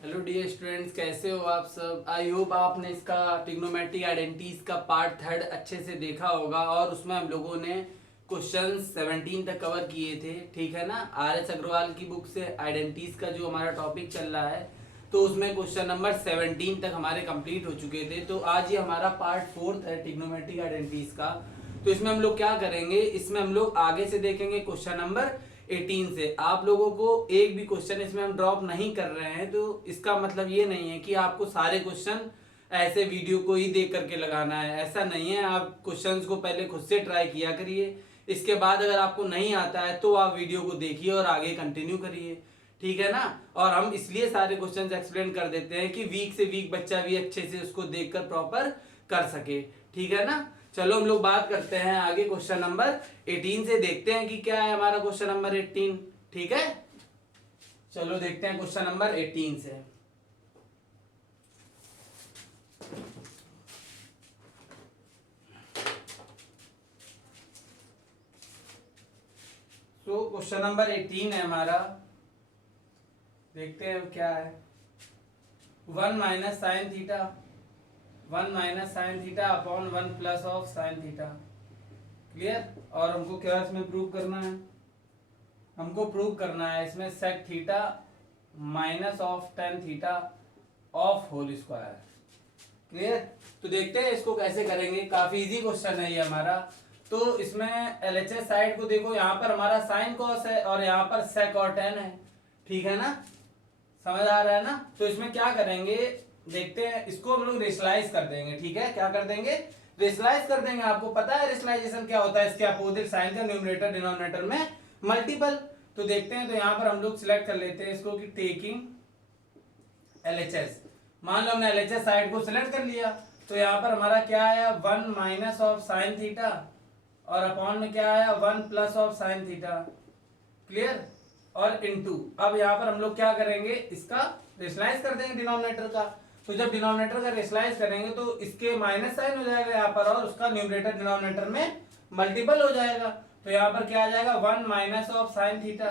Hello dear students, कैसे हो आप सब। आई होप आपने इसका ट्रिग्नोमेट्रिक आइडेंटिटीज का पार्ट थर्ड अच्छे से देखा होगा और उसमें हम लोगों ने क्वेश्चन 17 तक कवर किए थे। ठीक है ना। आर एस अग्रवाल की बुक से आइडेंटिटीज का जो हमारा टॉपिक चल रहा है, तो उसमें क्वेश्चन नंबर 17 तक हमारे कंप्लीट हो चुके थे। तो आज ये हमारा पार्ट फोर्थ है ट्रिग्नोमेट्रिक आइडेंटिटीज का। तो इसमें हम लोग क्या करेंगे, इसमें हम लोग आगे से देखेंगे क्वेश्चन नंबर 18 से। आप लोगों को एक भी क्वेश्चन इसमें हम ड्रॉप नहीं कर रहे हैं, तो इसका मतलब ये नहीं है कि आपको सारे क्वेश्चन ऐसे वीडियो को ही देख करके लगाना है। ऐसा नहीं है। आप क्वेश्चंस को पहले खुद से ट्राई किया करिए, इसके बाद अगर आपको नहीं आता है तो आप वीडियो को देखिए और आगे कंटिन्यू करिए। ठीक है ना। और हम इसलिए सारे क्वेश्चंस एक्सप्लेन कर देते हैं कि वीक से वीक बच्चा भी अच्छे से उसको देखकर प्रॉपर कर सके। ठीक है ना। चलो हम लोग बात करते हैं आगे क्वेश्चन नंबर 18 से। देखते हैं कि क्या है हमारा क्वेश्चन नंबर 18। ठीक है, चलो देखते हैं क्वेश्चन नंबर 18 से। तो क्वेश्चन नंबर 18 है हमारा। देखते हैं क्या है। 1 minus sine theta, 1 minus sine theta upon 1 plus of sine theta. Clear. और हमको क्या इसमें प्रूव करना है, हमको प्रूव करना है इसमें sec theta minus of tan theta of whole square. Clear. तो देखते हैं इसको कैसे करेंगे। काफी इजी क्वेश्चन है ये हमारा। तो इसमें एलएचएस साइड को देखो, यहाँ पर हमारा साइन कॉस है और यहाँ पर सेक और टेन है। ठीक है ना, समझ आ रहा है ना। तो इसमें क्या करेंगे, देखते हैं। इसको हम लोग रेशलाइज कर देंगे। ठीक है, क्या कर देंगे, रेशलाइज कर देंगे। आपको पता है रेशलाइजेशन क्या होता है, इसके अपोजिट साइन का न्यूमरेटर डिनोमिनेटर में मल्टीपल। तो देखते हैं। तो यहां पर हम लोग सिलेक्ट कर लेते हैं इसको कि टेकिंग एलएचएस। मान लो हमने एलएचएस साइड को सिलेक्ट कर लिया, तो यहां पर हमारा क्या आया, 1 माइनस ऑफ साइन थीटा और अपॉन में क्या आया, 1 plus of sine theta. Clear. और इनटू, अब यहां पर हम लोग क्या करेंगे, इसका रेशलाइज कर देंगे डिनोमिनेटर का। तो जब डिनोमिनेटर का रेशलाइज करेंगे तो इसके माइनस साइन हो जाएगा यहाँ पर और उसका न्यूमरेटर डिनोमिनेटर में मल्टीपल हो जाएगा। तो यहाँ पर क्या आ जाएगा, 1 माइनस ऑफ साइन थीटा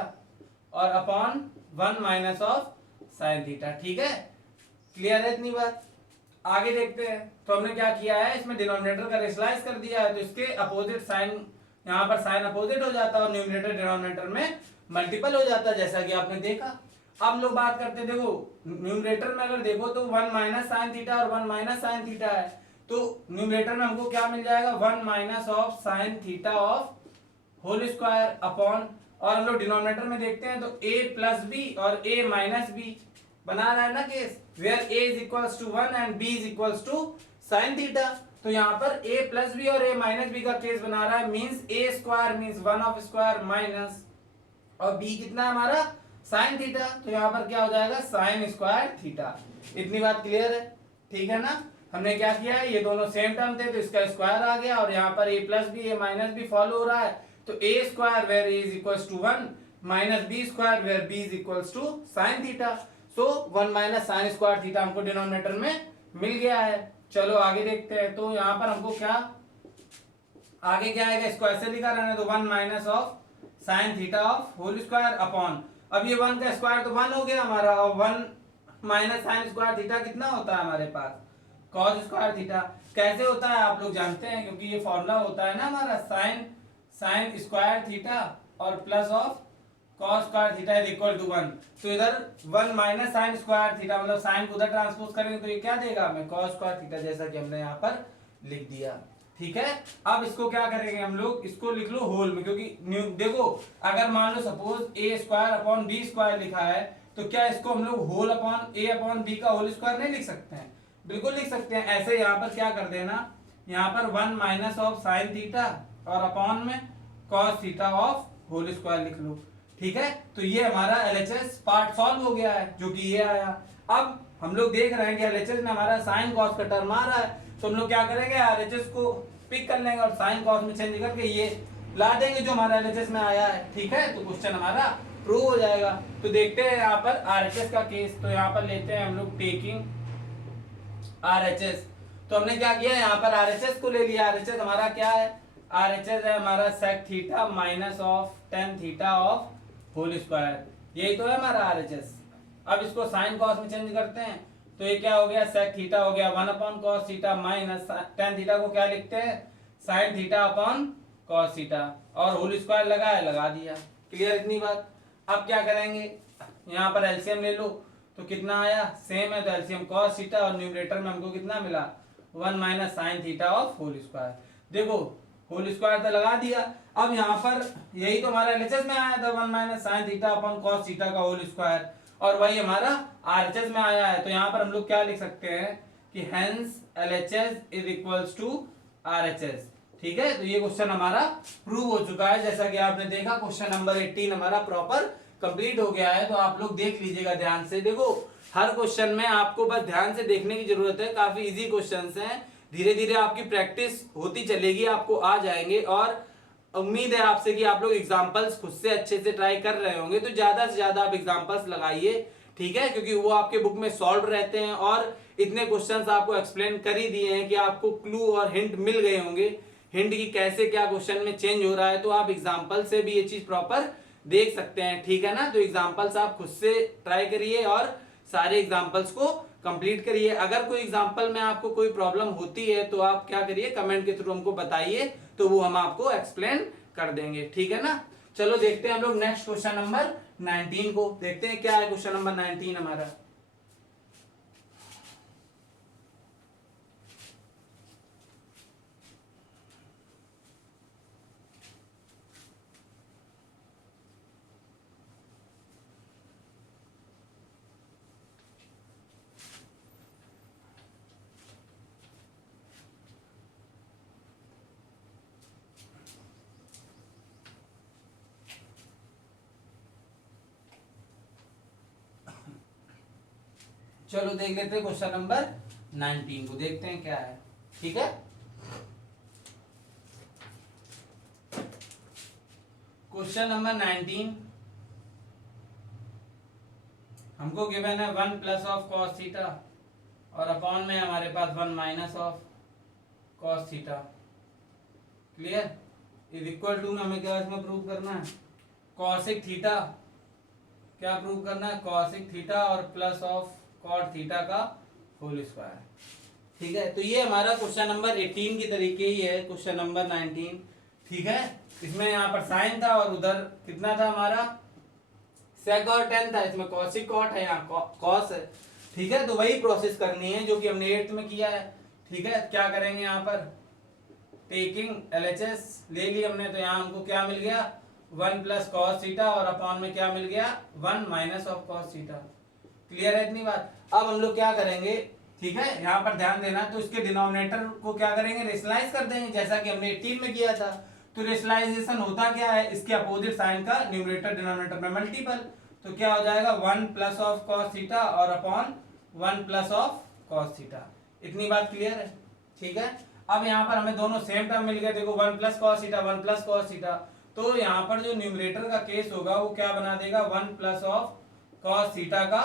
और upon 1 minus of sine theta. ठीक है, क्लियर है इतनी बात। आगे देखते हैं। तो हमने क्या किया है, इसमें डिनोमिनेटर का रेशलाइज कर दिया है, तो इसके अपोजिट साइन, यहाँ पर साइन अपोजिट हो जाता है और न्यूमरेटर डिनोमिनेटर में मल्टीपल हो जाता है, जैसा कि आपने देखा। अब हम लोग बात करते हैं। देखो न्यूमरेटर में अगर देखो तो 1 माइनस साइन थीटा और 1 माइनस साइन थीटा है। तो न्यूमरेटर में हमको क्या मिल जाएगा, 1 minus of sine theta of whole square upon, और हम लोग डिनोमिनेटर में देखते हैं तो a प्लस बी और a माइनस बी बना रहा है ना case, where a is equals to 1 and b is equals to sine theta. तो यहाँ पर a प्लस बी और a माइनस बी का केस बना रहा है, means a square means 1 of square minus, और b कितना है हमारा, साइन थीटा। तो यहाँ पर क्या हो जाएगा, साइन स्क्वायर थीटा। इतनी बात क्लियर है। ठीक है ना। हमने क्या किया है, ये दोनों सेम टर्म थे तो इसका स्क्वायर आ गया, और यहाँ पर a plus B a minus B follow हो रहा है। तो a square where a is equals to 1 minus b square where b is equals to sine theta. So 1 minus sine square theta हमको डिनोमिनेटर में मिल गया है। चलो आगे देखते हैं। तो यहाँ पर हमको क्या आगे क्या आएगा, इसको ऐसे लिखा रहना। तो 1 minus of sine theta of whole square upon, अब ये 1 का स्क्वायर तो 1 हो गया हमारा, और 1 माइनस साइन स्क्वायर थीटा कितना होता है हमारे पास, कॉस स्क्वायर थीटा। कैसे होता है आप लोग जानते हैं, क्योंकि ये फॉर्मूला होता है ना हमारा, साइन स्क्वायर थीटा और plus of cos square theta is equal to 1। तो इधर 1 माइनस साइन स्क्वायर थीटा, मतलब साइन को उधर ट्रांसपोज करेंगे तो ये क्या देगा हमें, कॉस स्क्वायर थीटा, जैसा कि हमने यहाँ पर लिख दिया। ठीक है। अब इसको क्या करेंगे हम लोग, इसको लिख लो होल में, क्योंकि देखो अगर मान लो सपोज ए स्क्वायर अपॉन बी स्क्वायर लिखा है, तो क्या इसको हम लोग होल अपॉन ए अपॉन बी का होल स्क्वायर नहीं लिख सकते हैं, बिल्कुल लिख सकते हैं। ऐसे यहाँ पर क्या कर देना, यहाँ पर 1 माइनस ऑफ साइन थीटा और अपॉन में cos theta of whole square लिख लो। ठीक है। तो ये हमारा एलएचएस पार्ट सॉल्व हो गया है, जो कि ये आया। अब हम लोग देख रहे हैं कि एलएचएस में हमारा साइन कॉस का टर्म आ रहा है, तो हम लोग क्या करेंगे, आरएचएस को पिक कर लेंगे और साइन कॉस में चेंज करके ये ला देंगे जो हमारा एलएचएस में आया है। ठीक है। तो क्वेश्चन हमारा प्रूव हो जाएगा। तो देखते हैं यहाँ पर आरएचएस का केस। तो यहाँ पर लेते हैं हम लोग टेकिंग आरएचएस। तो हमने क्या किया, यहाँ पर आरएचएस को ले लिया। आरएचएस हमारा क्या है, आरएचएस है हमारा sec theta minus of tan theta of whole square, यही तो है हमारा आरएचएस। अब इसको साइन कॉस में चेंज करते हैं तो ये क्या हो गया, सेक थीटा हो गया 1/cos theta minus tan theta को क्या लिखते हैं, sin theta upon cos theta, और होल स्क्वायर लगा दिया। क्लियर इतनी बात। अब क्या करेंगे, यहाँ पर एलसीएम ले लो तो कितना आया, सेम है तो एलसीएम cos थीटा, और न्यूमरेटर में हमको कितना मिला 1 minus sine theta of whole square. देखो होल स्क्वायर तो लगा दिया। अब यहाँ पर यही तो हमारा एलएचएस में आया था 1 minus sine theta upon cos theta का होल स्क्वायर, और वही हमारा आरएचएस में आया है। तो यहाँ पर हम लोग क्या लिख सकते हैं कि hence LHS is equals to RHS. ठीक है, तो ये क्वेश्चन हमारा प्रूव हो चुका है। जैसा कि आपने देखा क्वेश्चन नंबर 18 हमारा प्रॉपर कंप्लीट हो गया है। तो आप लोग देख लीजिएगा ध्यान से। देखो हर क्वेश्चन में आपको बस ध्यान से देखने की जरूरत है, काफी इजी क्वेश्चंस हैं। धीरे धीरे आपकी प्रैक्टिस होती चलेगी, आपको आ जाएंगे, और उम्मीद है आपसे कि आप लोग एग्जांपल्स खुद से अच्छे से ट्राई कर रहे होंगे। तो ज्यादा से ज्यादा आप एग्जांपल्स लगाइए, ठीक है, क्योंकि वो आपके बुक में सॉल्व रहते हैं, और इतने क्वेश्चंस आपको एक्सप्लेन कर ही दिए हैं कि आपको क्लू और हिंट मिल गए होंगे, हिंट की कैसे क्या क्वेश्चन में चेंज हो रहा है। तो आप एग्जाम्पल से भी ये चीज प्रॉपर देख सकते हैं, ठीक है ना। तो एग्जाम्पल्स आप खुद से ट्राई करिए और सारे एग्जाम्पल्स को कंप्लीट करिए। अगर कोई एग्जाम्पल में आपको कोई प्रॉब्लम होती है तो आप क्या करिए, कमेंट के थ्रू हमको बताइए, तो वो हम आपको एक्सप्लेन कर देंगे, ठीक है ना। चलो देखते हैं हम लोग नेक्स्ट क्वेश्चन नंबर 19 को। देखते हैं क्या है क्वेश्चन नंबर 19 हमारा। चलो देख लेते हैं क्वेश्चन नंबर 19 को, देखते हैं क्या है, ठीक है। क्वेश्चन नंबर 19 हमको गिवन है 1 प्लस ऑफ कॉस थीटा, और अपॉन में हमारे पास 1 minus of cos theta. Clear, is equal to में हमें क्या इसमें प्रूव करना है, कॉसिक थीटा, क्या प्रूव करना है, कॉसिक थीटा और प्लस ऑफ कॉट थीटा का होल स्क्वायर। ठीक है, तो ये हमारा क्वेश्चन नंबर 18 की तरीके ही है क्वेश्चन नंबर 19, ठीक है। इसमें यहाँ पर साइन था और उधर कितना था हमारा सेक और टेन था, इसमें कॉसिक कॉट है, यहाँ कॉस है, ठीक है। तो वही प्रोसेस करनी है जो कि हमने 8th में किया है, ठीक है। क्या करेंगे यहाँ पर, टेकिंग एलएचएस ले ली हमने, तो यहाँ हमको क्या मिल गया 1 प्लस कॉस थीटा, और अपॉन में क्या मिल गया 1 minus of cos theta. Clear है इतनी बात। अब हम लोग क्या करेंगे, ठीक है, यहाँ पर ध्यान देना, तो इसके डिनोमिनेटर को क्या करेंगे, रेशनलाइज कर देंगे, जैसा कि हमने 18 में किया था। तो रेशनलाइजेशन होता क्या है, इसके अपोजिट साइन का न्यूमरेटर डिनोमिनेटर में मल्टीपल, तो क्या हो जाएगा 1 प्लस ऑफ कॉस थीटा और upon 1 plus of cos theta. इतनी बात क्लियर है, ठीक है। अब यहाँ पर हमें दोनों सेम टर्म मिल गए, देखो 1 plus cos theta 1 plus cos theta, तो यहाँ पर जो न्यूमरेटर का केस होगा वो क्या बना देगा 1 प्लस ऑफ कॉस थीटा का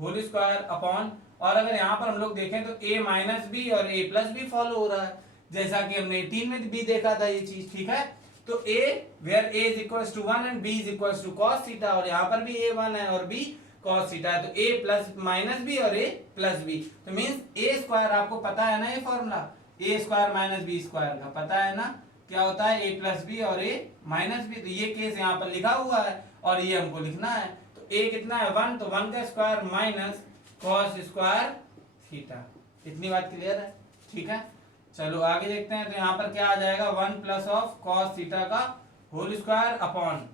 होल स्क्वायर अपॉन, और अगर यहाँ पर हम लोग देखें तो a माइनस बी और a प्लस बी फॉलो हो रहा है, जैसा कि हमने 18 में भी देखा था ये चीज, ठीक है। तो a where a is equals to 1 and b is equals to cos theta, और यहाँ पर भी a 1 है और b cos थीटा है, तो a प्लस माइनस बी और a प्लस बी, तो मीन्स a स्क्वायर आपको पता है ना, ये formula a square minus B square का पता है ना, क्या होता है a प्लस बी और a माइनस बी। तो ये केस यहाँ पर लिखा हुआ है और ये हमको लिखना है, तो a कितना है 1, तो 1 का square minus cos square theta. इतनी बात क्लियर है, ठीक है। चलो आगे देखते हैं, तो यहाँ पर क्या आ जाएगा 1 प्लस ऑफ cos थीटा का होल स्क्वायर अपॉन,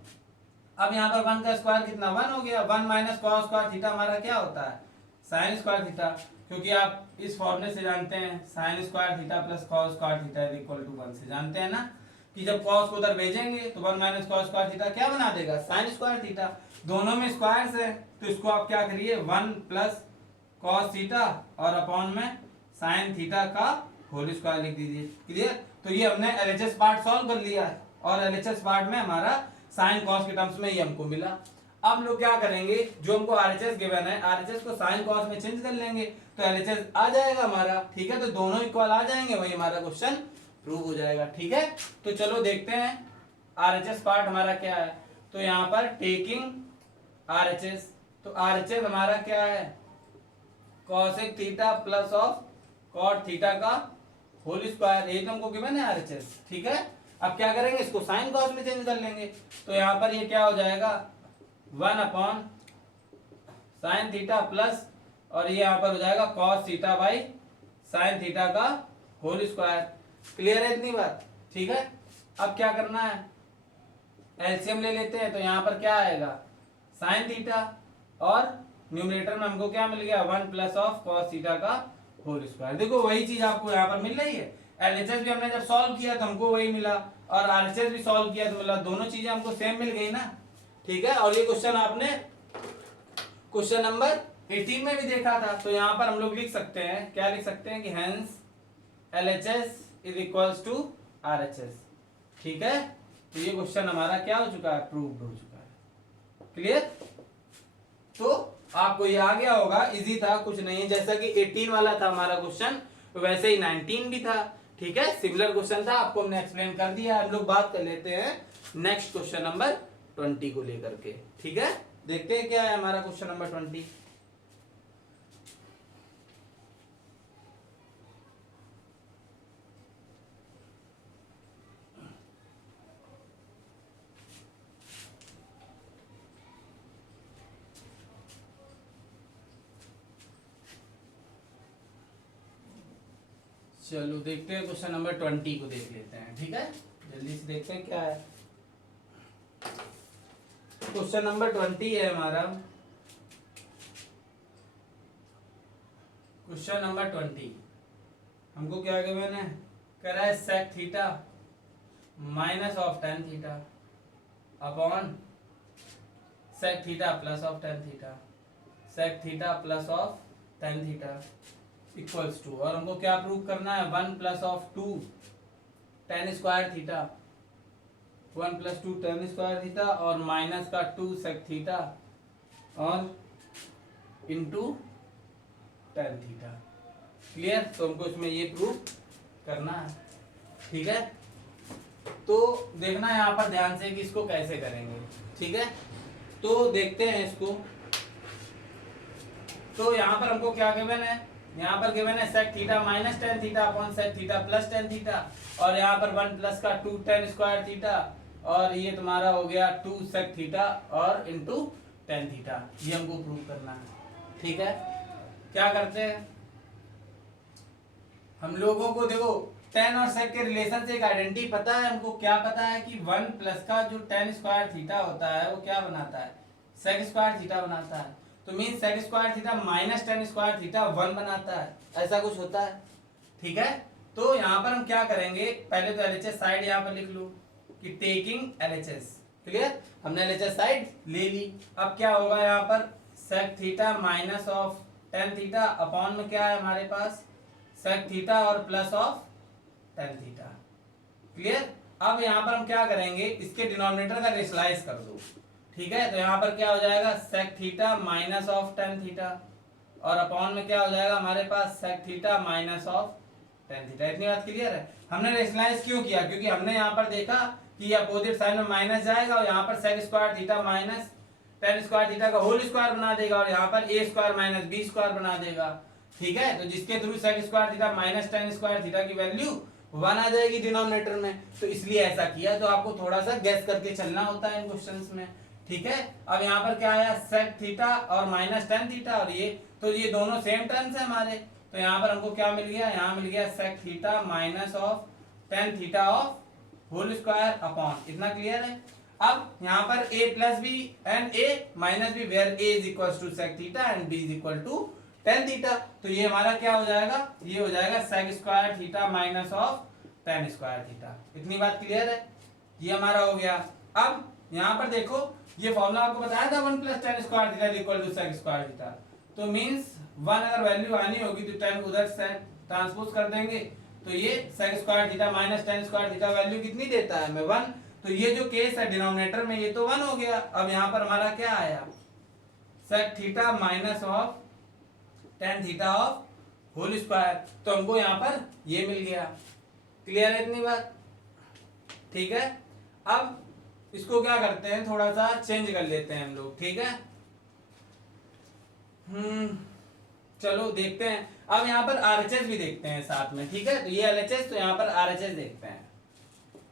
अब यहाँ पर 1 का स्क्वायर कितना 1 हो गया, 1 माइनस cos स्क्वायर थीटा हमारा क्या होता है साइन स्क्वायर थीटा, क्योंकि आप इस फॉर्मूले से जानते हैं sine square theta plus cos square theta is equal to 1 से जानते हैं ना, कि जब cos को उधर भेजेंगे तो 1 माइनस cos स्क्वायर थीटा क्या बना देगा साइन स्क्वायर थीटा, दोनों में स्क्वायर्स है, तो इसको आप क्या करिए 1 प्लस cos थीटा और अपॉन में साइन थीटा का होल स्क्वायर लिख दीजिए। क्लियर, तो ये हमने एलएचएस पार्ट सॉल्व कर लिया है, और एलएचएस पार्ट में हमारा साइन कॉस के टर्म्स में ये हमको मिला। अब हम लोग क्या करेंगे, जो हमको आरएचएस गिवन है, आरएचएस को साइन कॉस में चेंज कर लेंगे, तो एलएचएस आ जाएगा हमारा, ठीक है। तो दोनों इक्वल आ जाएंगे, वही हमारा क्वेश्चन प्रूव हो जाएगा, ठीक है। तो चलो देखते हैं आरएचएस पार्ट हमारा क्या है। तो यहाँ पर टेकिंग आरएचएस, तो RHS हमारा क्या है, cosec theta plus of cot theta का होल स्क्वायर, यही तो हमको गिवन है RHS। ठीक है, अब क्या करेंगे, इसको साइन कॉस में चेंज कर लेंगे, तो यहाँ पर ये क्या हो जाएगा 1 अपॉन साइन थीटा प्लस, और ये यहाँ पर हो जाएगा cos theta by sine theta का होल स्क्वायर। क्लियर है इतनी बात? ठीक है, अब क्या करना है, एलसीएम ले लेते हैं, तो यहाँ पर क्या आएगा साइन थीटा, और न्यूमरेटर में हमको क्या मिल गया 1 प्लस ऑफ कॉस थीटा का होल स्क्वायर। देखो वही चीज आपको यहाँ पर मिल रही है, एलएचएस भी हमने जब सॉल्व किया तो हमको वही मिला, और आरएचएस भी सॉल्व किया तो मिला, दोनों चीजें हमको सेम मिल गई ना। ठीक है, और ये क्वेश्चन आपने क्वेश्चन नंबर 18 में भी देखा था, तो यहाँ पर हम लोग लिख सकते हैं, क्या लिख सकते हैं कि hence LHS is equals to RHS। ठीक है, तो ये क्वेश्चन हमारा क्या हो चुका है, प्रूव्ड हो चुका है। क्लियर? तो आपको ये आ गया होगा, इजी था, कुछ नहीं, जैसा कि 18 वाला था हमारा क्वेश्चन वैसे ही 19 भी था। ठीक है, सिमिलर क्वेश्चन था, आपको हमने एक्सप्लेन कर दिया। हम लोग बात कर लेते हैं नेक्स्ट क्वेश्चन नंबर 20 को लेकर के। ठीक है, देखते हैं क्या है हमारा क्वेश्चन नंबर 20। चलो देखते हैं क्वेश्चन नंबर 20 को देख लेते हैं। ठीक है, जल्दी से देखते हैं क्या है। क्वेश्चन नंबर 20 है हमारा, क्वेश्चन नंबर 20 हमको क्या गिवन है, करा है sec theta minus of tan theta upon sec theta plus of tan theta, sec theta plus of tan theta equals to, और हमको क्या प्रूव करना है 1 plus of 2 tan square theta, 1 plus 2 tan square theta, और minus का 2 sec theta और into tan theta. Clear? तो हमको इसमें ये प्रूव करना है। ठीक है, तो देखना है यहाँ पर ध्यान से कि इसको कैसे करेंगे। ठीक है, तो देखते हैं इसको। तो यहाँ पर हमको क्या गिवन है, यहाँ पर गिवन है sec theta minus tan theta upon sec theta plus tan theta, और यहाँ पर 1 प्लस का 2 टेन स्क्वायर थीटा, और ये तुम्हारा हो गया 2 सेक थीटा और इनटू टेन थीटा। ये हमको प्रूव करना है। ठीक है, क्या करते हैं हम लोगों को, देखो टेन और सेक के रिलेशन से एक आइडेंटिटी पता है हमको। क्या पता है कि 1 प्लस का जो टेन स्क्वायर थीटा होता है वो क्या बनाता है, सेक स्क्वायर थीटा बनाता है। तो mean sec square theta minus tan square theta 1 बनाता है, ऐसा कुछ होता है। ठीक है, तो यहाँ पर हम क्या करेंगे, पहले तो LHS साइड यहाँ पर लिख लो कि टेकिंग LHS। क्लियर? हमने LHS साइड ले ली। अब क्या होगा यहाँ पर sec theta minus of tan theta upon में क्या है हमारे पास सेक थीटा और plus of tan theta. Clear? अब यहाँ पर हम क्या करेंगे, इसके डिनोमिनेटर का रेशलाइज कर दो। ठीक है, तो यहाँ पर क्या हो जाएगा sec theta minus of tan theta, और अपॉन में क्या हो जाएगा हमारे पास sec theta minus of tan theta. इतनी बात क्लियर है? हमने रेशलाइज क्यों किया, क्योंकि हमने यहाँ पर देखा कि अपोजिट साइड में माइनस जाएगा, और यहाँ पर sec square theta minus tan square theta का होल स्क्वायर बना देगा, और यहाँ पर A square minus B square बना देगा। ठीक है, तो जिसके through sec square theta minus tan square theta की वैल्यू 1 आ जाएगी डिनोमिनेटर में, तो इसलिए ऐसा किया। तो आपको थोड़ा सा गैस करके चलना होता है इन क्वेश्चंस में। ठीक है, अब यहाँ पर क्या आया सेक थीटा और माइनस टेन थीटा, और ये तो ये दोनों सेम टर्म्स है हमारे, तो यहाँ पर हमको क्या मिल गया, यहाँ मिल गया sec theta minus of tan theta of whole square upon, इतना क्लियर है? अब यहाँ पर a plus B and a minus B, where a is equal to sec theta and b is equal to tan theta, तो ये हमारा क्या हो जाएगा, ये हो जाएगा sec square theta minus of tan square theta. इतनी बात क्लियर है? ये हमारा हो गया। अब यहाँ पर देखो ये फॉर्मूला आपको बताया था 1 plus tan square theta equal to sec square theta, तो मीन्स 1 अगर वैल्यू आनी होगी तो 10 उधर से ट्रांसपोज कर देंगे, तो ये sec square theta minus tan square theta value कितनी देता है हमें 1, तो ये जो केस है डिनोमिनेटर में ये तो 1 हो गया। अब यहाँ पर हमारा क्या आया sec theta minus of tan theta of whole square, तो हमको यहाँ पर ये मिल गया। क्लियर है इतनी बात? ठीक है, अब इसको क्या करते हैं थोड़ा सा चेंज कर लेते हैं हम लोग। ठीक है, चलो देखते हैं। अब यहाँ पर आरएचएस भी देखते हैं साथ में, ठीक है। तो ये एलएचएस, तो यहाँ पर आरएचएस देखते हैं।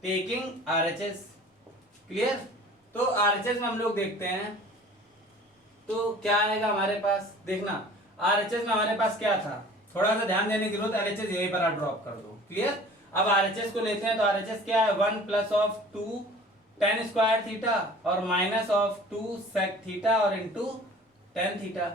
Taking RHS, clear. तो आरएचएस में हम लोग देखते हैं तो क्या आएगा हमारे पास, देखना आरएचएस में हमारे पास क्या था, थोड़ा सा ध्यान देने की जरूरत। एलएचएस यहीं पर आप ड्रॉप कर दो, क्लियर। अब आरएचएस को लेते हैं तो आरएचएस क्या है, 1 plus of 2 tan square theta और माइनस ऑफ 2 sec थीटा और इंटू tan थीटा,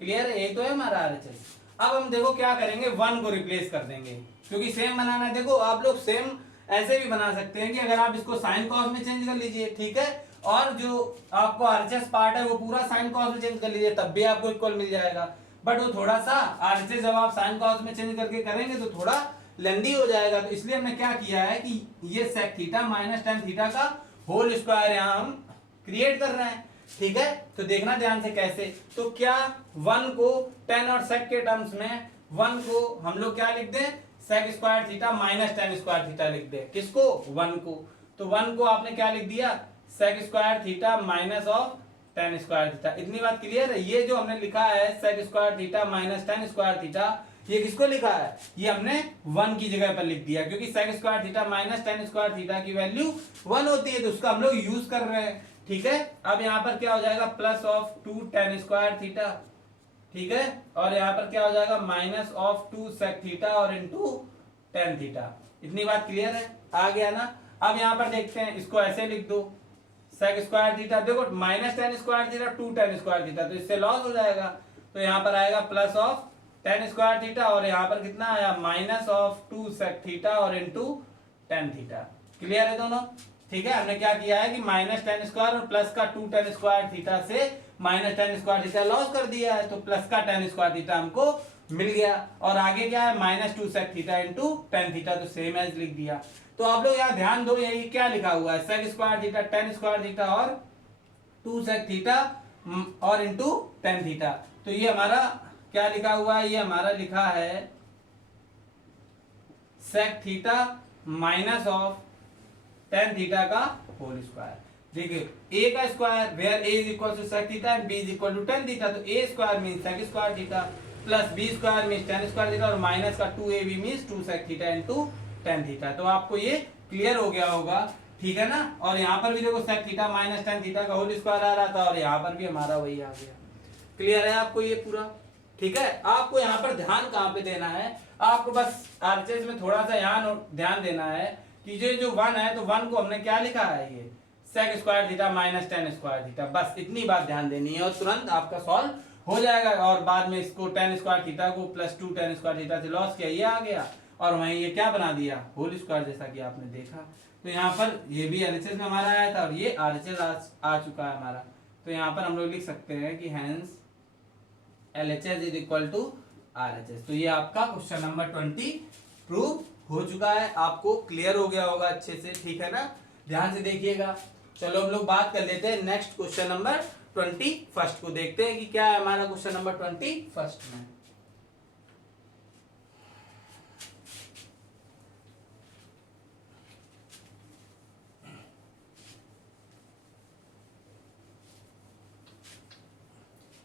क्लियर है। यही तो है हमारा आरएचएस। अब हम देखो क्या करेंगे, 1 को रिप्लेस कर देंगे क्योंकि सेम बनाना है। देखो आप लोग सेम ऐसे भी बना सकते हैं कि अगर आप इसको साइन कॉस में चेंज कर लीजिए, ठीक है, और जो आपको आरएचएस पार्ट है वो पूरा साइन कॉस में चेंज कर लीजिए, तब भी आपको इक्वल मिल जाएगा। बट वो थोड़ा सा आरएचएस जब आप साइन कॉस में चेंज करके करेंगे तो थोड़ा लेंदी हो जाएगा। तो इसलिए हमने क्या किया है कि ये sec theta minus tan theta का होल स्क्वायर यहाँ हम क्रिएट कर रहे हैं, ठीक है। तो देखना ध्यान से कैसे, तो क्या 1 को tan और sec के टर्म्स में 1 को हम लोग क्या लिख दें, sec square theta minus tan square theta लिख दें। किसको, 1 को। तो 1 को आपने क्या लिख दिया, sec square theta minus of tan square theta. इतनी बात क्लियर है। ये जो हमने लिखा है sec square theta minus tan square theta, ये किसको लिखा है, ये हमने 1 की जगह पर लिख दिया क्योंकि sec square theta minus tan square theta की वैल्यू 1 होती है, तो उसका हम लोग यूज कर रहे हैं, ठीक है। अब यहाँ पर क्या हो जाएगा, plus of 2 tan square theta, ठीक है, और यहाँ पर क्या हो जाएगा, माइनस ऑफ 2 sec थीटा और इंटू tan थीटा। इतनी बात क्लियर है, आ गया ना। अब यहाँ पर देखते हैं, इसको ऐसे लिख दो, sec स्क्वायर थीटा, देखो minus tan square theta 2 tan square theta, तो इससे लॉस हो जाएगा। तो यहाँ पर आएगा plus of tan square theta और यहाँ पर कितना आया, माइनस ऑफ 2 sec थीटा और इंटू tan थीटा। क्लियर है दोनों, ठीक है। हमने क्या किया है कि माइनस tan स्क्वायर और प्लस का 2 tan स्क्वायर थीटा से minus tan square theta loss कर दिया है, तो प्लस का tan स्क्वायर थीटा हमको मिल गया। और आगे क्या है, minus 2 sec theta into tan theta, तो सेम एज लिख दिया। तो आप लोग यहाँ ध्यान दो, यही क्या लिखा हुआ है, sec square theta tan square theta और 2 sec थीटा और इंटू tan थीटा। तो ये हमारा क्या लिखा हुआ है, ये हमारा लिखा है sec theta minus of tan theta का होल स्क्वायर। देखिए a का square where a is equal to sec theta and b is equal to tan theta, तो a square means sec square theta plus b square means tan square theta और minus का 2ab means 2 sec theta into tan theta. तो आपको ये clear हो गया होगा, ठीक है ना। और यहाँ पर भी देखो sec theta minus tan theta का होल स्क्वायर आ रहा था और यहाँ पर भी हमारा वही आ गया। क्लियर है आपको ये पूरा, ठीक है। आपको यहाँ पर ध्यान कहाँ पे देना है, आपको बस आरएचएस में थोड़ा सा यहाँ ध्यान देना है कि ये जो 1 है, तो 1 को हमने क्या लिखा है, ये sec square theta minus tan square theta, बस इतनी बात ध्यान देनी है और तुरंत आपका सॉल्व हो जाएगा। और बाद में इसको tan स्क्वायर थीटा को प्लस 2 tan स्क्वायर थीटा से लॉस किया, ये आ गया और वहीं ये क्या बना दिया, होल स्क्वायर, जैसा कि आपने देखा। तो यहाँ पर ये भी एलएचएस में हमारा आया था और ये आरएचएस आ चुका है हमारा। तो यहाँ पर हम लोग लिख सकते हैं कि hence LHS is equal to RHS। तो ये आपका क्वेश्चन नंबर 20 प्रूव हो चुका है, आपको क्लियर हो गया होगा अच्छे से, ठीक है ना। ध्यान से देखिएगा। चलो हम लोग बात कर लेते हैं नेक्स्ट क्वेश्चन नंबर 21 को, देखते हैं कि क्या है हमारा क्वेश्चन नंबर 21 में।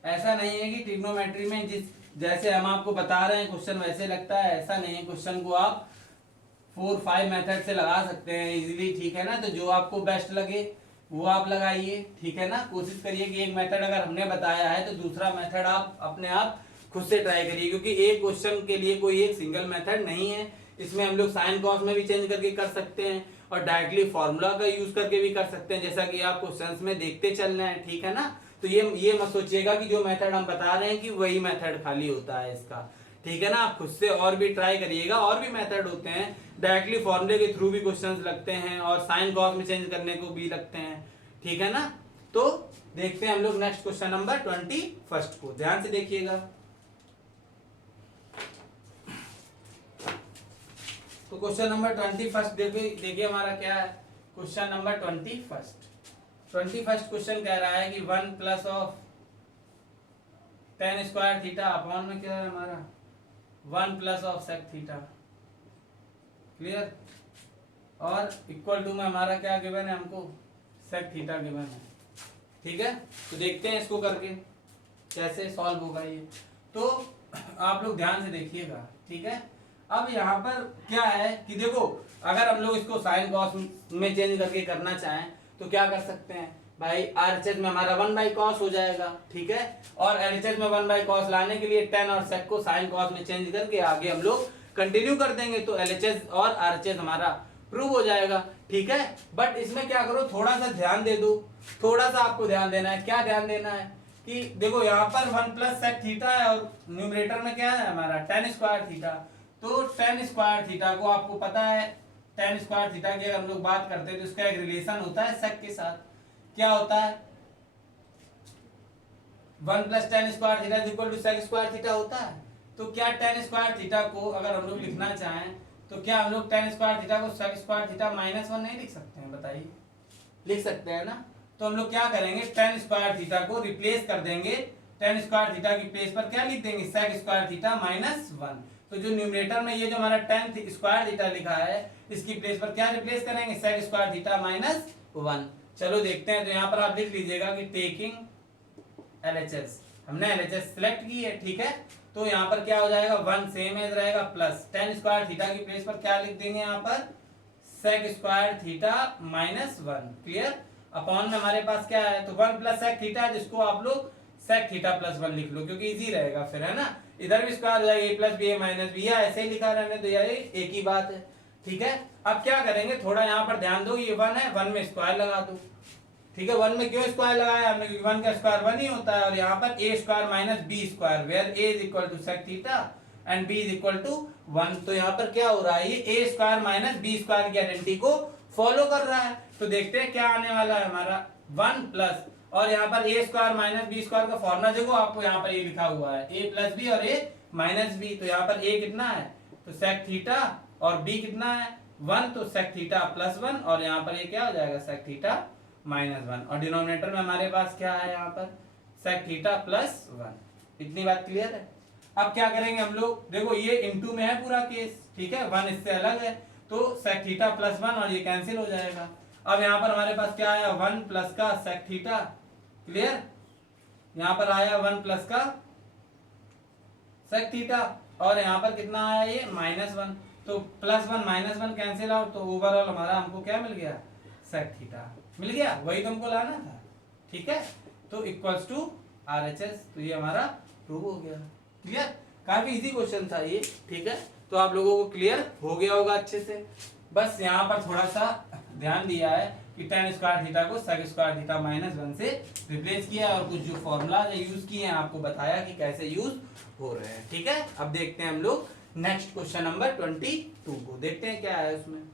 ऐसा नहीं है कि ट्रिग्नोमेट्री में जिस जैसे हम आपको बता रहे हैं क्वेश्चन वैसे लगता है, ऐसा नहीं है। क्वेश्चन को आप 4-5 मेथड से लगा सकते हैं इजीली, ठीक है ना। तो जो आपको बेस्ट लगे वो आप लगाइए, ठीक है ना। कोशिश करिए कि एक मेथड अगर हमने बताया है तो दूसरा मेथड आप अपने आप खुद से ट्राई करिए, क्योंकि एक क्वेश्चन के लिए कोई एक सिंगल मेथड नहीं है। इसमें हम लोग साइन कॉस में भी चेंज करके कर सकते हैं और डायरेक्टली फॉर्मूला का यूज करके भी कर सकते हैं, जैसा कि आप क्वेश्चंस में देखते चलना है, ठीक है ना। तो ये मत सोचिएगा कि जो मेथड हम बता रहे हैं कि वही मेथड खाली होता है इसका, ठीक है ना। आप खुद से और भी ट्राई करिएगा, और भी मेथड होते हैं, डायरेक्टली फॉर्मूले के थ्रू भी क्वेश्चंस लगते हैं और साइन कॉस में चेंज करने को भी लगते हैं, ठीक है ना। तो देखते हैं हम लोग नेक्स्ट क्वेश्चन नंबर 21 को, ध्यान से देखिएगा। तो क्वेश्चन नंबर 21 देखिए हमारा क्या है, क्वेश्चन नंबर 21 क्वेश्चन कह रहा है कि 1 plus of tan square theta upon में क्या है हमारा 1 plus of sec theta, clear. और इक्वल टू में हमारा क्या गिवन है, हमको sec थीटा गिवन है, ठीक है। तो देखते हैं इसको करके कैसे सॉल्व होगा ये, तो आप लोग ध्यान से देखिएगा, ठीक है। अब यहाँ पर क्या है कि देखो, अगर हम लोग इसको साइन कॉस में चेंज करके करना चाहें तो क्या कर सकते हैं भाई, आरएचएस में हमारा 1/cos हो जाएगा, ठीक है। और एलएचएस में 1/cos लाने के लिए tan और sec को साइन कॉस में चेंज करके आगे हम लोग कंटिन्यू कर देंगे, तो एलएचएस और आरएचएस हमारा प्रूव हो जाएगा, ठीक है। बट इसमें क्या करो, थोड़ा सा ध्यान दे दो, थोड़ा सा आपको ध्यान देना है। क्या ध्यान देना है कि देखो यहाँ पर 1 + sec थीटा है और न्यूमरेटर में क्या है हमारा tan² थीटा, तो tan² थीटा को आपको पता है, tan² थीटा की अगर हम लोग बात करते हैं तो इसका एक रिलेशन होता है sec के साथ। क्या होता है, 1 + tan² थीटा = sec² थीटा होता है। तो क्या tan² थीटा को अगर हम लोग लिखना चाहें तो क्या हम लोग tan² थीटा को sec² थीटा -1 नहीं लिख सकते हैं, बताइए, लिख सकते हैं ना। तो हम लोग क्या करेंगे, tan² थीटा को रिप्लेस कर देंगे, tan² थीटा की प्लेस पर क्या लिख देंगे, sec² थीटा -1। तो जो न्यूमरेटर में ये जो हमारा tan² थीटा लिखा है, इसकी प्लेस पर क्या रिप्लेस करेंगे, sec² थीटा -1। चलो देखते हैं। तो यहाँ पर आप लिख लीजिएगा कि टेकिंग LHS, हमने LHS सिलेक्ट की है, ठीक है। तो यहाँ पर क्या हो जाएगा, 1 सेम एज रहेगा, प्लस tan² थीटा की प्लेस पर क्या लिख देंगे यहाँ पर, sec² थीटा -1, क्लियर। अपॉन में हमारे पास क्या है, तो 1 + sec थीटा, जिसको आप लोग sec थीटा +1 लिख लो, क्योंकि इजी रहेगा फिर, है ना। इधर भी स्क्वायर हो जाएगा, a + b a - b, या ऐसे ही लिखा रहने तो ये एक ही बात है, ठीक है। अब क्या करेंगे, थोड़ा यहाँ पर ध्यान दो, ये 1 है, 1 में स्क्वायर लगा दो, ठीक है। 1 में क्यों स्क्वायर लगाया हमने, क्योंकि 1 का स्क्वायर 1 ही होता है। और यहाँ पर a² - b², where a = sec theta and b = 1। तो यहाँ पर क्या हो रहा है, ये a² - b² की आइडेंटिटी को फॉलो कर रहा है। तो देखते हैं क्या आने वाला है हमारा, 1 प्लस, और यहाँ पर a² - b² का फॉर्मूला देखो, आपको यहाँ पर ये लिखा हुआ है a + b और a - b। तो यहाँ पर a कितना है, तो sec थीटा, और b कितना है 1, तो sec थीटा +1, और यहाँ पर ये क्या हो जाएगा, sec थीटा -1, और डिनोमिनेटर में हमारे पास क्या है यहाँ पर, sec थीटा +1। इतनी बात क्लियर है। अब क्या करेंगे हम लोग, देखो ये इनटू में है पूरा केस, ठीक है, 1 इससे अलग है, तो sec थीटा +1 और ये कैंसिल हो जाएगा। अब यहाँ पर हमारे पास क्या आया, 1 प्लस का sec थीटा, क्लियर। यहाँ पर आया 1 प्लस का sec थीटा, और यहाँ पर कितना आया ये -1, तो +1 -1 कैंसिल आउट, तो ओवरऑल हमारा हमको क्या मिल गया, sec थीटा मिल गया, वही तुमको लाना था, ठीक है। तो इक्वल्स टू RHS, तो ये हमारा प्रूव हो गया, क्लियर। काफी इजी क्वेश्चन था ये, ठीक है। तो आप लोगों को क्लियर हो गया होगा अच्छे से। बस यहाँ पर थोड़ा सा ध्यान दिया है कि tan² थीटा को sec² थीटा -1 से रिप्लेस किया, और कुछ जो फॉर्मूला यूज किए हैं आपको बताया कि कैसे यूज हो रहे हैं, ठीक है। अब देखते हैं हम लोग नेक्स्ट क्वेश्चन नंबर 22 को, देखते हैं क्या है उसमें।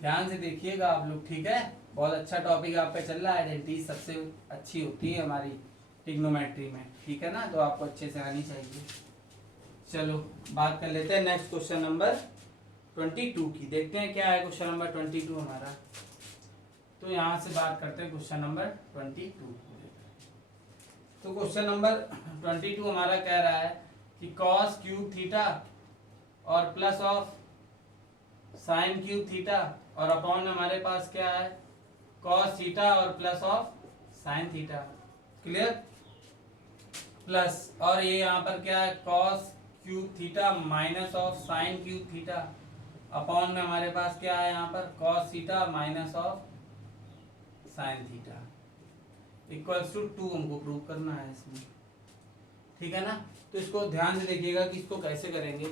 ध्यान से देखिएगा आप लोग, ठीक है। बहुत अच्छा टॉपिक आप पे चल रहा है, आइडेंटिटी सबसे अच्छी होती है हमारी ट्रिग्नोमेट्री में, ठीक है ना, तो आपको अच्छे से आनी चाहिए। चलो बात कर लेते हैं नेक्स्ट क्वेश्चन नंबर 22 की, देखते हैं क्या है क्वेश्चन नंबर 22 हमारा। तो यहाँ से बात करते हैं क्वेश्चन नंबर 22। तो क्वेश्चन नंबर 22 हमारा कह रहा है कि cos³ थीटा और प्लस ऑफ sin³ थीटा, और अपॉन में हमारे पास क्या है, cos थीटा और plus of sin theta, clear. Plus, और ये यहाँ पर क्या है, cos³ theta minus of sin³ theta, upon में हमारे पास क्या है यहाँ पर, cos theta minus of sin theta, equals to 2 हमको प्रूव करना है इसमें, ठीक है ना। तो इसको ध्यान से देखिएगा कि इसको कैसे करेंगे,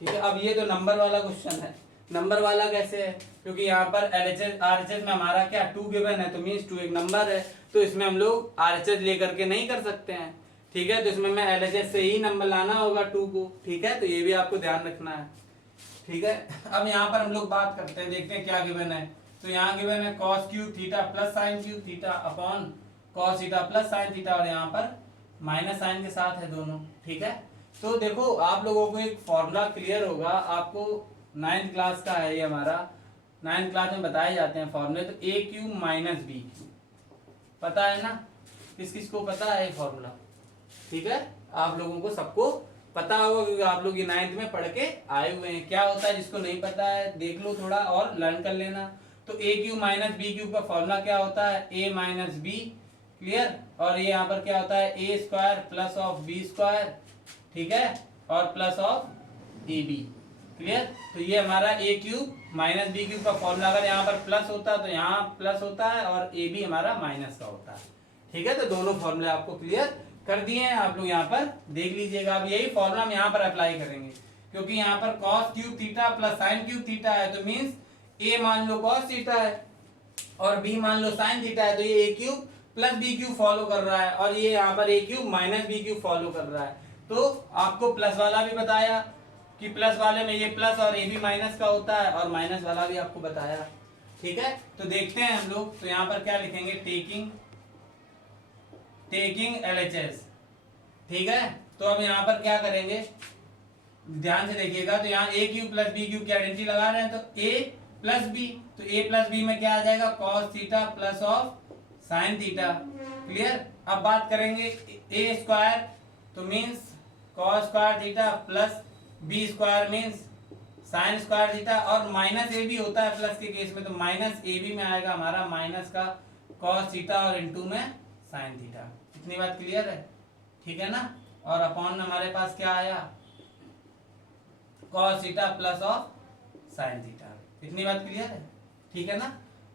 ठीक है। अब ये तो नंबर वाला क्वेश्चन है, नंबर वाला कैसे है, क्योंकि यहाँ पर LHS RHS में हमारा क्या 2 गिवन है, तो मीन्स 2 एक नंबर है, तो इसमें हम लोग RHS लेकर के नहीं कर सकते हैं, ठीक है। तो इसमें मैं LHS से ही नंबर लाना होगा 2 को, ठीक है। तो ये भी आपको ध्यान रखना है, ठीक है। अब यहाँ पर हम लोग बात करते हैं, देखते हैं क्या गिवन है। तो यहाँ गिवन है cos³ theta plus sin³ theta upon cos theta plus sin theta, और यहाँ पर माइनस साइन के साथ है दोनों, ठीक है। तो देखो आप लोगों को एक फॉर्मूला क्लियर होगा, आपको 9th क्लास का है ये हमारा, 9th क्लास में बताए जाते हैं फॉर्मूले। तो a³ - b³ पता है ना, किस किस को पता है ये फॉर्मूला, ठीक है, आप लोगों को सबको पता होगा क्योंकि आप लोग ये 9th में पढ़ के आए हुए हैं। क्या होता है जिसको नहीं पता है देख लो थोड़ा और लर्न कर लेना। तो ए क्यूब माइनस बी क्यूब का फॉर्मूला क्या होता है, ए माइनस बी, क्लियर। और ये यहाँ पर क्या होता है, a square plus of b square, ठीक है, और plus of a b, clear. तो ये हमारा a cube minus B cube का फॉर्मूला, अगर यहाँ पर प्लस होता है तो यहाँ प्लस होता है और ए बी हमारा माइनस का होता है, ठीक है। तो दोनों फॉर्मूले आपको क्लियर कर दिए हैं, आप लोग यहाँ पर देख लीजिएगा। अब यही फॉर्मूला हम यहाँ पर अप्लाई करेंगे क्योंकि यहाँ पर cos cube theta plus sine cube theta है, तो मीन्स a मान लो cos थीटा है और b मान लो साइन थीटा है, तो ये a cube plus B cube follow कर रहा है और ये यहाँ पर a cube minus B cube follow कर रहा है। तो आपको प्लस वाला भी बताया कि प्लस वाले में ये प्लस और a भी माइनस का होता है और माइनस वाला भी आपको बताया, ठीक है। तो देखते हैं हम लोग, तो यहाँ पर क्या लिखेंगे, टेकिंग LHS, ठीक है। तो अब यहाँ पर क्या करेंगे, ध्यान से देखिएगा। तो यहाँ ए क्यूब प्लस बी क्यूब की आइडेंटिटी लगा रहे हैं, तो ए प्लस बी, तो ए प्लस बी में क्या आ जाएगा, cos theta plus of sine theta, clear. अब बात करेंगे ए स्क्वायर, तो means cos square theta plus B square means sine square theta, और माइनस ए भी होता है प्लस के केस में, तो माइनस ए बी में आएगा हमारा माइनस का cos थीटा और इनटू में साइन थीटा। इतनी बात क्लियर है, ठीक है ना। और अपॉन में हमारे पास क्या आया, cos theta plus of sine theta. इतनी बात क्लियर है, ठीक है ना।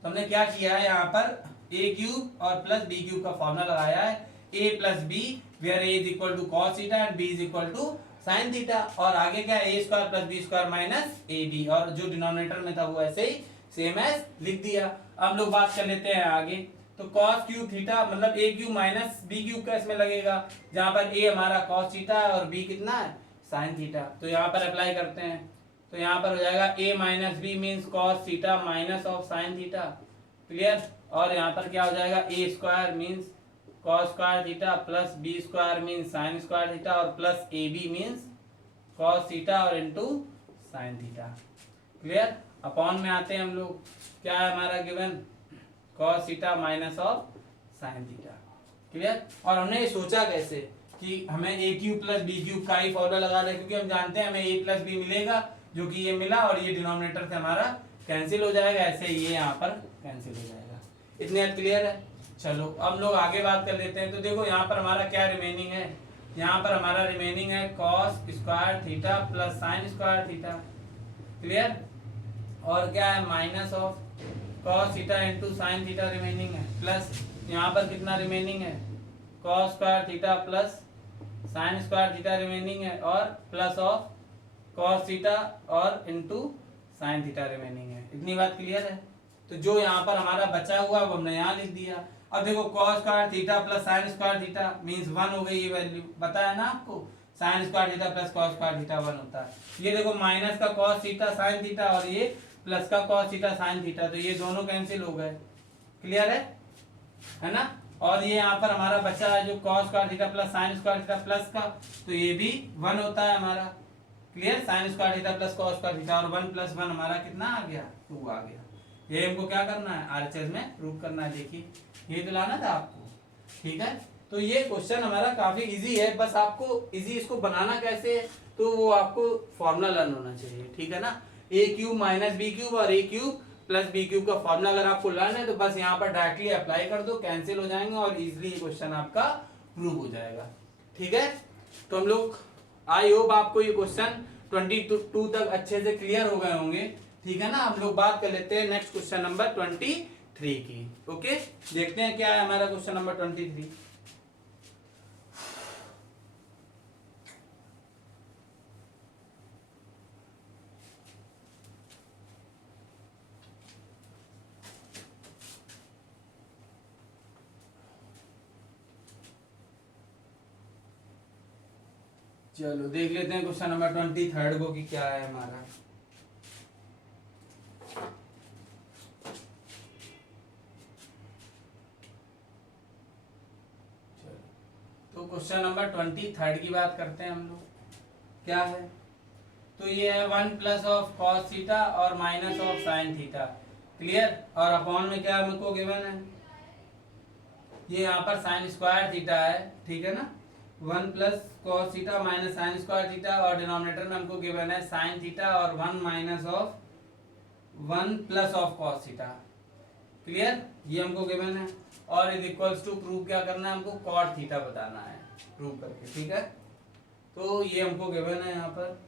तो हमने क्या किया है, यहाँ पर ए क्यूब और प्लस बी क्यूब का फॉर्मूला लगाया है, a plus b where a is equal to cos theta and b is equal to sine theta, और आगे क्या है, a square plus B square minus a b, और जो डिनोमिनेटर में था वो ऐसे ही सेम एज लिख दिया। अब हम लोग बात कर लेते हैं आगे। तो cos क्यूब थीटा मतलब ए क्यूब माइनस बी क्यूब का इसमें लगेगा, जहां पर ए हमारा cos थीटा है और बी कितना है, साइन थीटा। तो यहाँ पर अप्लाई करते हैं, तो यहाँ पर हो जाएगा a minus b means cos theta minus of sine theta, clear. और यहाँ पर क्या हो जाएगा, a square means cos square theta plus b square means sine square theta और plus a b means cos theta और into sine theta, clear. Upon में आते हैं हम लोग, क्या है हमारा given, cos theta minus of sine theta, clear. और हमने ये सोचा कैसे कि हमें ए क्यूब प्लस बी क्यूब का ही फॉर्मूला लगा रहे हैं, क्योंकि हम जानते हैं हमें ए प्लस बी मिलेगा, जो कि ये मिला और ये डिनोमिनेटर से हमारा कैंसिल हो जाएगा, ऐसे ये यहाँ पर कैंसिल हो जाएगा। इतने क्लियर है। चलो अब लोग आगे बात कर लेते हैं। तो देखो यहाँ पर हमारा क्या रिमेनिंग है, यहाँ पर हमारा रिमेनिंग है cos square theta plus sign square theta, clear. और क्या है, minus of cos theta into sine theta remaining है, प्लस यहाँ पर कितना रिमेनिंग है, cos square theta plus sign square theta remaining है, और प्लस ऑफ cos थीटा और इनटू साइन थीटा रिमेनिंग है। इतनी बात क्लियर है। तो जो यहाँ पर हमारा बचा हुआ वो हमने यहाँ लिख दिया। अब देखो cos square theta plus sign square theta means 1 हो गई, ये वैल्यू बताया ना आपको, sign square theta plus cos square theta 1 होता है। ये देखो माइनस का cos थीटा साइन थीटा और ये प्लस का cos थीटा साइन थीटा, तो ये दोनों कैंसिल हो गए, क्लियर है ना। और ये यहाँ पर हमारा बचा है जो cos square theta plus sign square theta plus का, तो ये भी 1 होता है हमारा, clear. Sign square theta plus cos square theta और 1 प्लस 1 हमारा कितना आ गया, 2 आ गया। ये हमको क्या करना है, आरएचएस में प्रूव करना है। देखिए ये तो लाना था आपको, ठीक है। तो ये क्वेश्चन हमारा काफी इजी है, बस आपको इजी इसको बनाना कैसे है, तो वो आपको फॉर्मूला लर्न होना चाहिए, ठीक है ना। ए क्यूब माइनस बी क्यूब और ए क्यूब प्लस बी क्यूब का फॉर्मूला अगर आपको लर्न है तो बस यहाँ पर डायरेक्टली अप्लाई कर दो, कैंसिल हो जाएंगे और इजिली क्वेश्चन आपका प्रूव हो जाएगा, ठीक है। तो हम लोग आई होप आपको ये क्वेश्चन 22 तक अच्छे से क्लियर हो गए होंगे, ठीक है ना। हम लोग बात कर लेते हैं नेक्स्ट क्वेश्चन नंबर 23 की। ओके, देखते हैं क्या है हमारा क्वेश्चन नंबर 23। चलो देख लेते हैं क्वेश्चन नंबर 23 को कि क्या है हमारा। तो क्वेश्चन नंबर 23 की बात करते हैं हम लोग, क्या है। तो ये है 1 प्लस ऑफ cos थीटा और minus of sine theta, clear. और अपॉन में क्या हमको गिवन है, ये यहाँ पर साइन स्क्वायर थीटा है, ठीक है ना, 1 plus cos theta minus sine square theta, और डिनोमिनेटर में हमको गिवन है साइन थीटा और 1 minus of 1 plus of cos theta. Clear, ये हमको गिवन है। और इज इक्वल्स टू प्रूव क्या करना है हमको, कॉट थीटा बताना है प्रूव करके। ठीक है, तो ये हमको गिवन है यहाँ पर।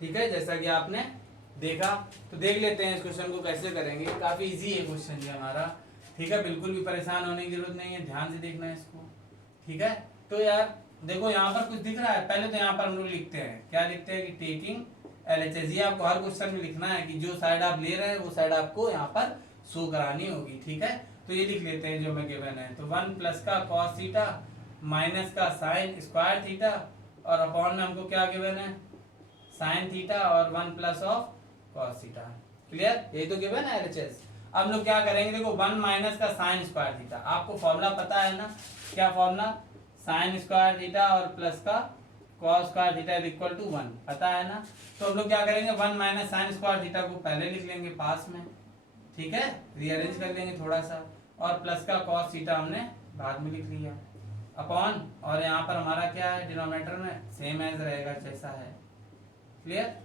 ठीक है, जैसा कि आपने देखा। तो देख लेते हैं इस क्वेश्चन को कैसे करेंगे। काफी इजी है क्वेश्चन ये हमारा। ठीक है, बिल्कुल भी परेशान होने की जरूरत नहीं है, ध्यान से देखना है इसको। ठीक है, तो यार देखो यहाँ पर कुछ दिख रहा है। पहले तो यहाँ पर हम लोग लिखते हैं, क्या लिखते हैं कि टेकिंग LHS। ये आपको हर क्वेश्चन में लिखना है कि जो साइड आप ले रहे हैं वो साइड आपको यहाँ पर शो करानी होगी। ठीक है, तो ये लिख लेते हैं जो मैं गिवन है। तो 1 प्लस का कॉस थीटा माइनस का साइन स्क्वायर थीटा, और अपॉन में हमको क्या गिवन है, साइन थीटा और 1 plus of cos theta. Clear, यही तो गिवन है LHS। अब हम लोग क्या करेंगे, देखो 1 माइनस का साइन स्क्वायर थीटा, आपको फॉर्मूला पता है ना, क्या फॉर्मूला, साइन स्क्वायर थीटा और प्लस का cos square theta is equal to 1, पता है ना। तो हम लोग क्या करेंगे, 1 माइनस साइन स्क्वायर थीटा को पहले लिख लेंगे पास में। ठीक है, रीअरेंज कर लेंगे थोड़ा सा, और प्लस का कॉस थीटा हमने बाद में लिख लिया, अपॉन, और यहाँ पर हमारा क्या है, डिनोमिनेटर में सेम एज रहेगा जैसा है। क्लियर,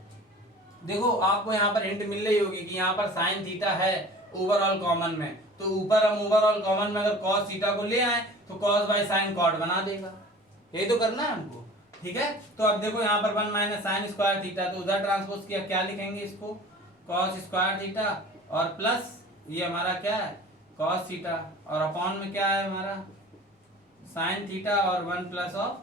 देखो आपको यहाँ पर हिंट मिल रही होगी कि यहाँ पर साइन थीटा है ओवरऑल कॉमन में, तो ऊपर हम ओवरऑल कॉमन में अगर कॉस थीटा को ले आए तो कॉस बाय साइन कॉट बना देगा। ये तो करना है हमको। ठीक है, तो अब देखो यहाँ पर 1 माइनस साइन स्क्वायर थीटा, तो उधर ट्रांसपोज किया, क्या लिखेंगे इसको, कॉस स्क्वायर थीटा, और प्लस ये हमारा क्या है, कॉस थीटा, और अपॉन में क्या है हमारा, साइन थीटा और 1 plus of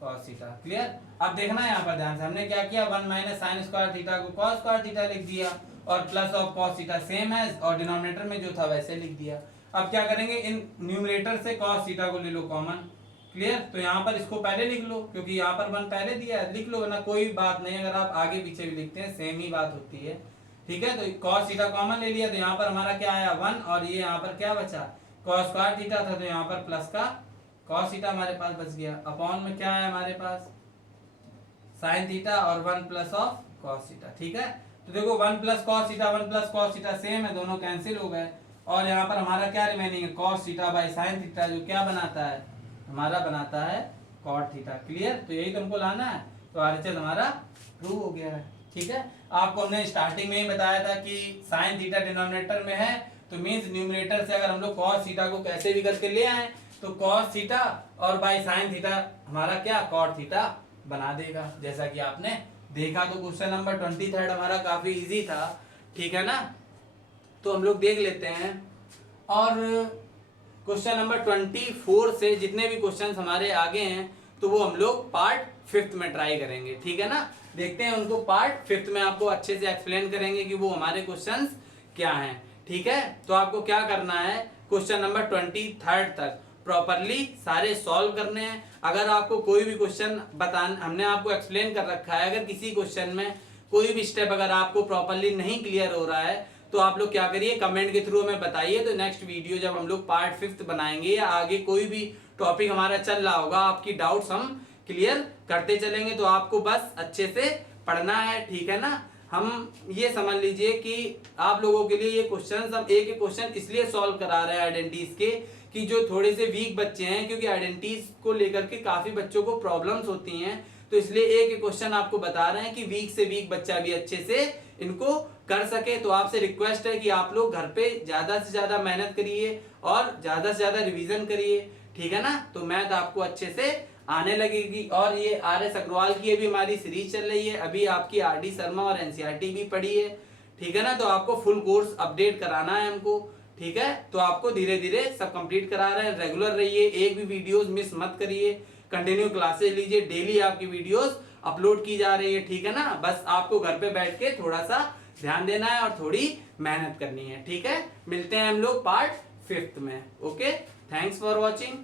cos theta. Clear, अब देखना है यहाँ पर ध्यान से, हमने क्या किया, 1 माइनस साइन स्क्वायर थीटा को कॉस स्क्वायर थीटा लिख दिया, और plus of cos theta same as, और डिनोमिनेटर में जो था वैसे लिख दिया। अब क्या करेंगे, इन न्यूमरेटर से कॉस थीटा को ले लो कॉमन। क्लियर, तो यहाँ पर इसको पहले लिख लो, क्योंकि यहाँ पर 1 पहले दिया है, लिख लो, वरना कोई बात नहीं, अगर आप आगे पीछे भी लिखते हैं सेम ही बात होती है। ठीक है, तो कॉस थीटा कॉमन ले लिया, तो यहाँ पर हमारा क्या आया 1, और ये यहाँ पर क्या बचा, कॉस स्क्वायर थीटा था, तो यहाँ पर प्लस का कॉस थीटा हमारे पास बच गया, अपॉन में क्या है हमारे पास, साइन थीटा और 1 प्लस ऑफ कॉस थीटा। ठीक है, तो देखो 1 plus cos theta 1 plus cos theta same है, दोनों कैंसिल हो गए, और यहाँ पर हमारा क्या रिमेनिंग है, cos theta by sine theta, जो क्या बनाता है, हमारा बनाता है कॉट थीटा। क्लियर, तो यही तो हमको लाना है, तो RHS हमारा प्रूव हो गया है। ठीक है, आपको हमने स्टार्टिंग में ही बताया था कि साइन थीटा डिनोमिनेटर में है, तो मींस न्यूमरेटर से अगर हम लोग कॉस थीटा को कैसे भी करके ले आए, तो कॉस थीटा और बाय साइन थीटा हमारा क्या, कॉट थीटा बना देगा, जैसा कि आपने देखा। तो क्वेश्चन नंबर 23 हमारा काफी इजी था। ठीक है ना, तो हम लोग देख लेते हैं, और क्वेश्चन नंबर 24 से जितने भी क्वेश्चंस हमारे आगे हैं, तो वो हम लोग पार्ट 5 में ट्राई करेंगे। ठीक है ना, देखते हैं उनको पार्ट 5 में आपको अच्छे से एक्सप्लेन करेंगे कि वो हमारे क्वेश्चंस क्या हैं। ठीक है, तो आपको क्या करना है, क्वेश्चन नंबर 23 तक प्रॉपरली सारे सॉल्व करने हैं। अगर आपको कोई भी क्वेश्चन हमने आपको एक्सप्लेन कर रखा है, अगर किसी क्वेश्चन में कोई भी स्टेप अगर आपको प्रॉपरली नहीं क्लियर हो रहा है, तो आप लोग क्या करिए, कमेंट के थ्रू हमें बताइए। तो नेक्स्ट वीडियो जब हम लोग पार्ट 5 बनाएंगे, या आगे कोई भी टॉपिक हमारा चल रहा होगा, आपकी डाउट्स हम क्लियर करते चलेंगे। तो आपको बस अच्छे से पढ़ना है। ठीक है ना, हम ये समझ लीजिए कि आप लोगों के लिए ये क्वेश्चन हम एक एक क्वेश्चन इसलिए सॉल्व करा रहे हैं आइडेंटिटीज के, कि जो थोड़े से वीक बच्चे हैं, क्योंकि आइडेंटिटीज को लेकर के काफी बच्चों को प्रॉब्लम्स होती हैं, तो इसलिए एक एक क्वेश्चन आपको बता रहे हैं कि वीक से वीक बच्चा भी अच्छे से इनको कर सके। तो आपसे रिक्वेस्ट है कि आप लोग घर पे ज्यादा से ज्यादा मेहनत करिए और ज्यादा से ज्यादा रिवीजन करिए। ठीक है ना, तो मैथ आपको अच्छे से आने लगेगी। और ये RS अग्रवाल की अभी हमारी सीरीज चल रही है, अभी आपकी RD शर्मा और NCERT भी पढ़ी है। ठीक है ना, तो आपको फुल कोर्स अपडेट कराना है हमको। ठीक है, तो आपको धीरे धीरे सब कंप्लीट करा रहे हैं। रेगुलर रहिए, एक भी वीडियोस मिस मत करिए, कंटिन्यू क्लासेस लीजिए, डेली आपकी वीडियोस अपलोड की जा रही है। ठीक है ना, बस आपको घर पे बैठ के थोड़ा सा ध्यान देना है और थोड़ी मेहनत करनी है। ठीक है, मिलते हैं हम लोग पार्ट 5 में। Okay, thanks for watching.